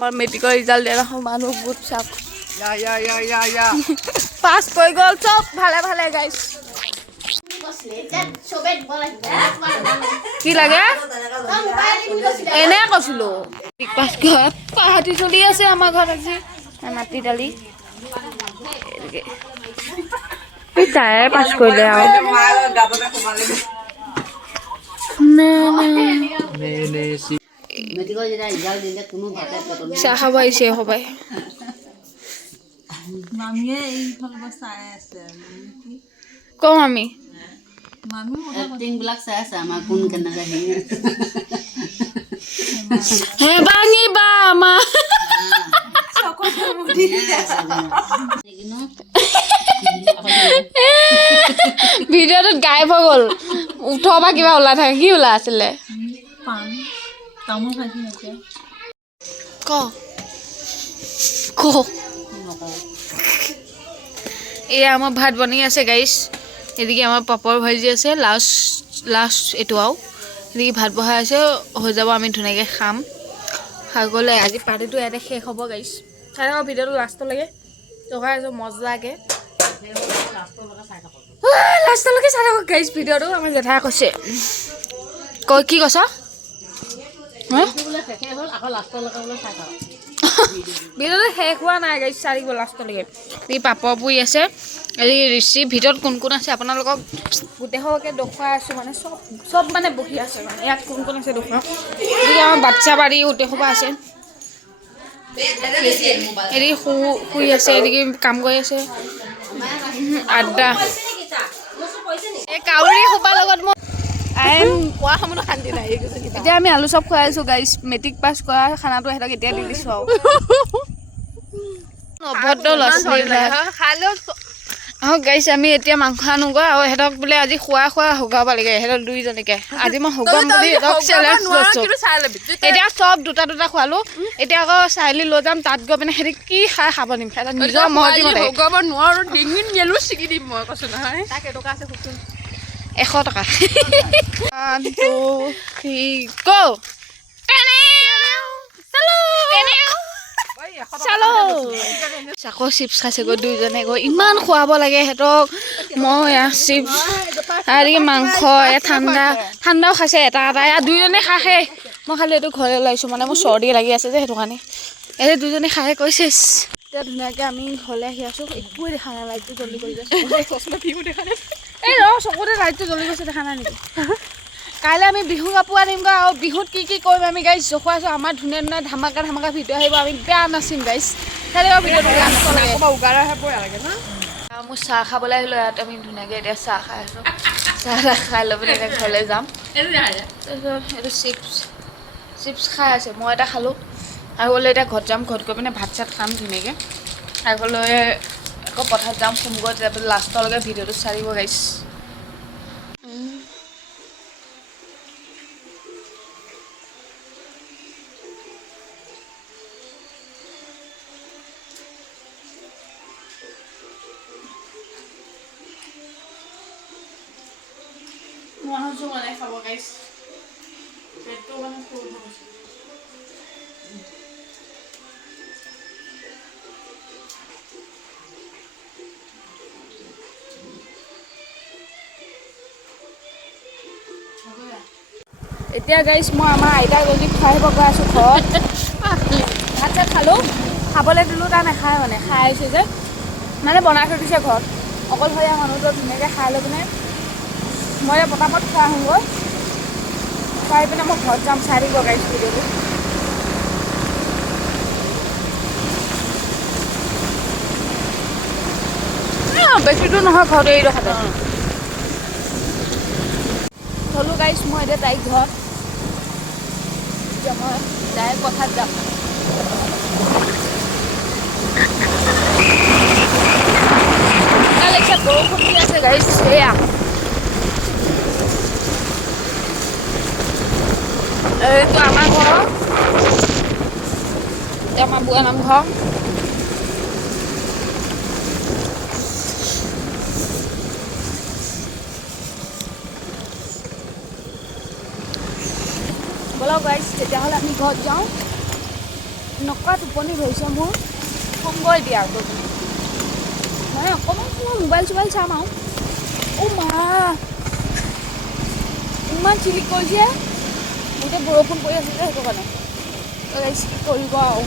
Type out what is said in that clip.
আমাৰ মেট্ৰিকৰ ৰিজাল্ট দিয়া নহয় মানুহ বহুত চাওক পাছ কৰি গ'ল চব ভালে ভালে গাইছ কি লাগে এনে কৈছিলো পাছ ঘৰত পাহাতি চলি আছে আমাৰ ঘৰত আজি মাটি দালি তাই পাছ কৰিলে আৰু চাহ খাব আহিছে সবাই মামীয়ে এইফাল চাই আছে কম আমি এক্টিং বিলাক চাই আছে আমাৰ কোন কেনেকে হে ভাঙিবা আমাৰ ভিডিঅ'টোত গায়ব হৈ গ'ল উঠৰ পৰা কিবা ওলাই থাকে কি ওলাই আছিলে তামোল খাইছিল এতিয়া ক এয়া আমাৰ ভাত বনি আছে গাইছ এদিকে আমাৰ পাপৰ ভাজি আছে লাষ্ট এইটো আৰু এদিকে ভাত বহাই আছে হৈ যাব আমি ধুনীয়াকৈ খাম খাই গ'লে আজি পাৰ্টিটো ইয়াতে শেষ হ'ব গাইছ চাই থাকক ভিডিঅ'টো লাষ্টলৈকে জগাই আছোঁ মজাকৈ লাষ্টলৈকে চাই থাকক গাইছ ভিডিঅ'টো আমাৰ জেঠাই কৈছে কি কৈছ ভিডিঅ'টো শেষ হোৱা নাই গাইছ চাই থাকিব লাষ্টলৈকে এই পাপৰ পুৰি আছে এই ৰিচিপ ভিতৰত কোন কোন আছে আপোনালোকক গোটেইসোপাকে দেখুৱাই আছোঁ মানে চব মানে বহি আছে মানে ইয়াত কোন কোন আছে দেখুৱাওঁ গতিকে আমাৰ বাচ্ছা বাৰী গোটেইসোপা আছে এদিকে শুই আছে এদিকে কাম কৰি আছে আড্ডা এই কাউৰী সোপাৰ লগত মই পোৱা সময়ত শান্তি নাই এতিয়া আমি আলু চপ খুৱাই আছোঁ গাইছ মেট্ৰিক পাছ কৰা খানাটো সিহঁতক এতিয়া দি দিছোঁ আৰু অভদ্ৰ ল'ৰা ছোৱালীবিলাক আহক গাইছ আমি এতিয়া মাংস আনোগৈ আৰু সিহঁতক বোলে আজি খোৱা শুকাব লাগে সিহঁতক দুইজনীকে আজি মই শুকাম বুলি সিহঁতক চেলেঞ্জ লৈছোঁ এতিয়া চব দুটা খোৱালোঁ এতিয়া আকৌ চাৰিআলি লৈ যাম তাত গৈ পিনে সিহঁতি কি খাই খাব নিম সিহঁতক নিজৰ মৰ্জি মতে শুকাব নোৱাৰোঁ ডিঙিত মেলো ছিগি দিম মই কৈছোঁ নহয় তাক এটকা আছে শুকচোন 100 টকা 1 2 3 go চাকো চিপছ খাইছে গৈ দুইজনে গৈ ইমান খুৱাব লাগে সিহঁতক মই চিপছ আৰু মাংস ঠাণ্ডাও খাইছে এটা দুইজনে খাই শেষ মই খালি এইটো ঘৰলৈ ওলাইছোঁ মানে মোৰ চৰ্দি লাগি আছে যে সেইটো কাৰণে এই দুইজনে খাই কৈছে এতিয়া ধুনীয়াকৈ আমি ঘৰলৈ আহি আছোঁ একোৱে দেখা নাই লাইটটো জ্বলি কৰি এই চকুতে লাইটটো জ্বলি গৈছে দেখা নাই নেকি কাইলৈ আমি বিহু কাপোৰ আনিমগৈ আৰু বিহুত কি কৰিম আমি গাইছ দেখুৱাইছোঁ আমাৰ ধুনীয়া ধুনীয়া ধামাকা ভিডিঅ' আহিব আমি বেয়া নাচিম গাইছ মোৰ চাহ খাবলৈ আহিলোঁ ইয়াত আমি ধুনীয়াকৈ এতিয়া চাহ খাই আছোঁ চাহ খাই লৈ পিনে এতিয়া ঘৰলৈ যাম তাৰপিছত এইটো চিপছ খাই আছে মই এটা খালোঁ আৰু গ'লে এতিয়া ঘৰত যাম ঘৰত গৈ পিনে ভাত চাত খাম ধুনীয়াকৈ খাই গ'লৈ আকৌ পথাৰত যাম শুমগৈ তাৰপিছত লাষ্টলৈকে ভিডিঅ'টো চাই দিব গাইছ মানে খাব গাইছ পেটটো মানে ফুল হৈছে এতিয়া গাইছ মই আমাৰ আইতাক যদি খুৱাই আহিব গৈ আছোঁ ঘৰত ভাত চাত খালোঁ খাবলৈ দিলোঁ তাই নাখায় মানে খাই আহিছোঁ যে মানে বনাই থৈ দিছে ঘৰত অকলশৰীয়া মানুহটো ধুনীয়াকৈ খাই লৈ পিনে মই এতিয়া পটাপট খোৱা আহোঁগৈ খুৱাই পিনে মই ঘৰত যাম চাই দিব গাইছ ভিডিঅ'টো বেছি দূৰ নহয় ঘৰত এৰি ৰখাতে থলোঁ গাইছ মই এতিয়া তাইক ঘৰত এতিয়া মই ডাইৰেক্ট পথাৰত যাম লাগিছে বৰষুণ দি আছে গাইছ সেয়া এইটো আমাৰ ঘৰ আমাৰ বুঢ়া নামঘৰ ব'লক গাইছ তেতিয়াহ'লে আমি ঘৰত যাওঁ নকা টোপনি ধৰিছে মোৰ সংগই দিয়া মানে অকণমান সময় মোবাইল চোবাইল চাম আৰু মা ইমান চিলিক কৰিছে গোটেই বৰষুণ পৰি আছে যে সেইটো কাৰণে কি কৰিব আৰু